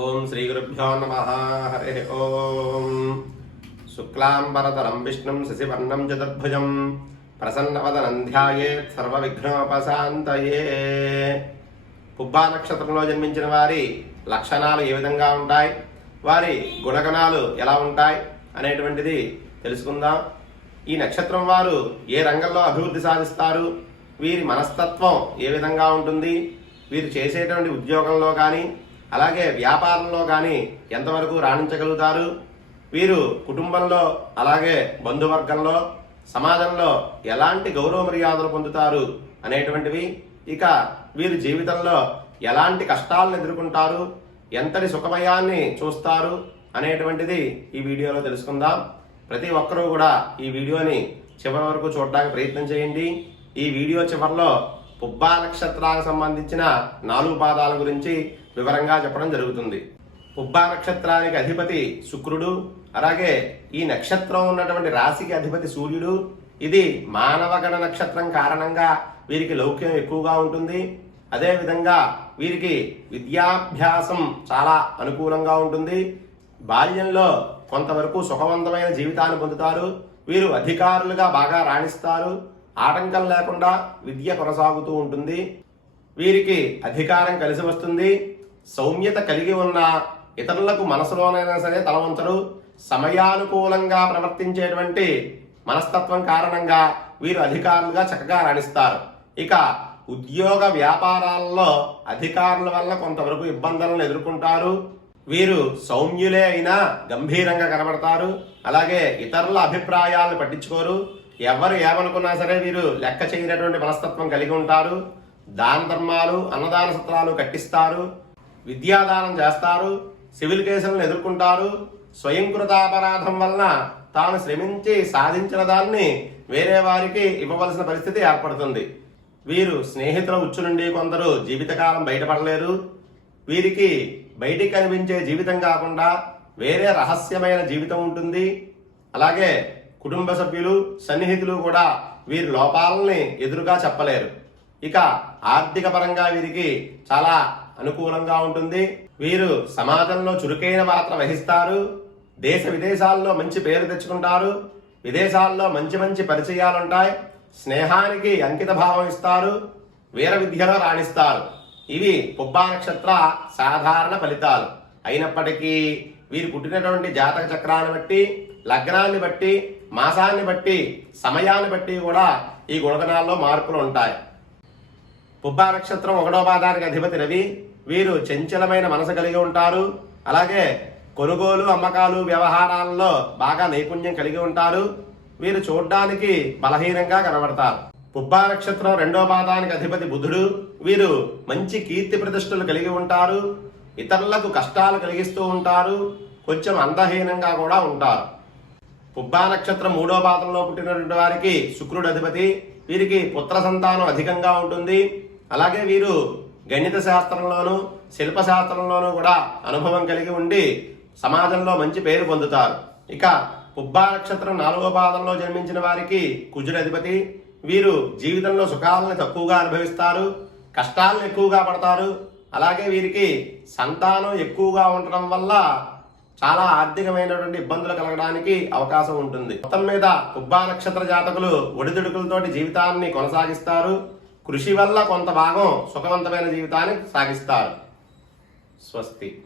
ఓం శ్రీ గురుభ్యో నమ. హరి ఓం. శుక్లాంబరతరం విష్ణుం శశివర్ణం చతుర్భుజం. ప్రసన్నవదనం ధ్యాయేత్ సర్వవిఘ్నోపశాంతయే. పుబ్బా నక్షత్రంలో జన్మించిన వారి లక్షణాలు ఏ విధంగా ఉంటాయి? వారి గుణగణాలు ఎలా ఉంటాయి? అనేటువంటిది తెలుసుకుందాం. ఈ నక్షత్రం వారు ఏ రంగంలో అభివృద్ధి సాధిస్తారు? వీరి మనస్తత్వం ఏ విధంగా ఉంటుంది? వీరు చేసేటువంటి ఉద్యోగంలో కానీ అలాగే వ్యాపారంలో కానీ ఎంతవరకు రాణించగలుగుతారు? వీరు కుటుంబంలో అలాగే బంధువర్గంలో సమాజంలో ఎలాంటి గౌరవ మర్యాదలు పొందుతారు అనేటువంటివి? ఇక వీరు జీవితంలో ఎలాంటి కష్టాలను ఎదుర్కొంటారు? ఎంతటి సుఖమయాన్ని చూస్తారు? అనేటువంటిది ఈ వీడియోలో తెలుసుకుందాం. ప్రతి ఒక్కరూ కూడా ఈ వీడియోని చివరి వరకు చూడడానికి ప్రయత్నం చేయండి. ఈ వీడియో చివరిలో పుబ్బా నక్షత్రానికి సంబంధించిన నాలుగు పాదాల గురించి వివరంగా చెప్పడం జరుగుతుంది. పుబ్బా నక్షత్రానికి అధిపతి శుక్రుడు అలాగే ఈ నక్షత్రం ఉన్నటువంటి రాశికి అధిపతి సూర్యుడు ఇది మానవగణ నక్షత్రం కారణంగా వీరికి లౌక్యం ఎక్కువగా ఉంటుంది. అదేవిధంగా వీరికి విద్యాభ్యాసం చాలా అనుకూలంగా ఉంటుంది. బాల్యంలో కొంతవరకు సుఖవంతమైన జీవితాన్ని పొందుతారు. వీరు అధికారులుగా బాగా రాణిస్తారు. ఆటంకం లేకుండా విద్య కొనసాగుతూ ఉంటుంది. వీరికి అధికారం కలిసి వస్తుంది. సౌమ్యత కలిగి ఉన్న ఇతరులకు మనసులోనైనా సరే తలవంచరు సమయానుకూలంగా ప్రవర్తించేటువంటి మనస్తత్వం కారణంగా వీరు అధికారులుగా చక్కగా రాణిస్తారు. ఇక ఉద్యోగ వ్యాపారాల్లో అధికారుల వల్ల కొంతవరకు ఇబ్బందులను ఎదుర్కొంటారు. వీరు సౌమ్యులే అయినా గంభీరంగా కనబడతారు. అలాగే ఇతరుల అభిప్రాయాలను పట్టించుకోరు. ఎవరు ఏమనుకున్నా సరే వీరు లెక్క చేయనటువంటి మనస్తత్వం కలిగి ఉంటారు. దాన ధర్మాలు అన్నదాన సత్రాలు కట్టిస్తారు. విద్యాదానం చేస్తారు. సివిల్ కేసులను ఎదుర్కొంటారు. స్వయంకృతాపరాధం వలన తాను శ్రమించి సాధించిన దాన్ని వేరే వారికి ఇవ్వవలసిన పరిస్థితి ఏర్పడుతుంది. వీరు స్నేహితుల ఉచ్చు నుండి కొందరు జీవితకాలం బయటపడలేరు. వీరికి బయటికి కనిపించే జీవితం కాకుండా వేరే రహస్యమైన జీవితం ఉంటుంది. అలాగే కుటుంబ సభ్యులు సన్నిహితులు కూడా వీరి లోపాలని ఎదురుగా చెప్పలేరు. ఇక ఆర్థిక పరంగా వీరికి చాలా అనుకూలంగా ఉంటుంది. వీరు సమాజంలో చురుకైన పాత్ర వహిస్తారు. దేశ విదేశాల్లో మంచి పేరు తెచ్చుకుంటారు. విదేశాల్లో మంచి మంచి పరిచయాలు ఉంటాయి స్నేహానికి అంకిత భావం ఇస్తారు. వీర విద్యలో రాణిస్తారు. ఇవి పుబ్బా నక్షత్ర సాధారణ ఫలితాలు. అయినప్పటికీ వీరు పుట్టినటువంటి జాతక చక్రాన్ని బట్టి లగ్నాన్ని బట్టి మాసాన్ని బట్టి సమయాన్ని బట్టి కూడా ఈ గుణగణాల్లో మార్పులు ఉంటాయి. పుబ్బా నక్షత్రం ఒకటో పాదానికి అధిపతి రవి. వీరు చంచలమైన మనసు కలిగి ఉంటారు. అలాగే కొనుగోలు అమ్మకాలు వ్యవహారాలలో బాగా నైపుణ్యం కలిగి ఉంటారు. వీరు చూడ్డానికి బలహీనంగా కనబడతారు. పుబ్బా నక్షత్రం రెండో పాదానికి అధిపతి బుధుడు. వీరు మంచి కీర్తి ప్రతిష్టలు కలిగి ఉంటారు. ఇతరులకు కష్టాలు కలిగిస్తూ ఉంటారు. కొంచెం అందహీనంగా కూడా ఉంటారు. పుబ్బా నక్షత్రం మూడో పాదంలో పుట్టినటువంటి వారికి శుక్రుడు అధిపతి. వీరికి పుత్ర సంతానం అధికంగా ఉంటుంది. అలాగే వీరు గణిత శాస్త్రంలోను శిల్పశాస్త్రంలోనూ కూడా అనుభవం కలిగి ఉండి సమాజంలో మంచి పేరు పొందుతారు. ఇక పుబ్బా నక్షత్రం నాలుగో పాదంలో జన్మించిన వారికి కుజుడు అధిపతి. వీరు జీవితంలో సుఖాలను తక్కువగా అనుభవిస్తారు కష్టాలను ఎక్కువగా పడతారు. అలాగే వీరికి సంతానం ఎక్కువగా ఉండటం వల్ల చాలా ఆర్థికమైనటువంటి ఇబ్బందులు కలగడానికి అవకాశం ఉంటుంది. మొత్తం మీద కుబ్బా నక్షత్ర జాతకులు ఒడిదుడుకులతోటి జీవితాన్ని కొనసాగిస్తారు. కృషి వల్ల కొంత భాగం సుఖవంతమైన జీవితాన్ని సాగిస్తారు. స్వస్తి.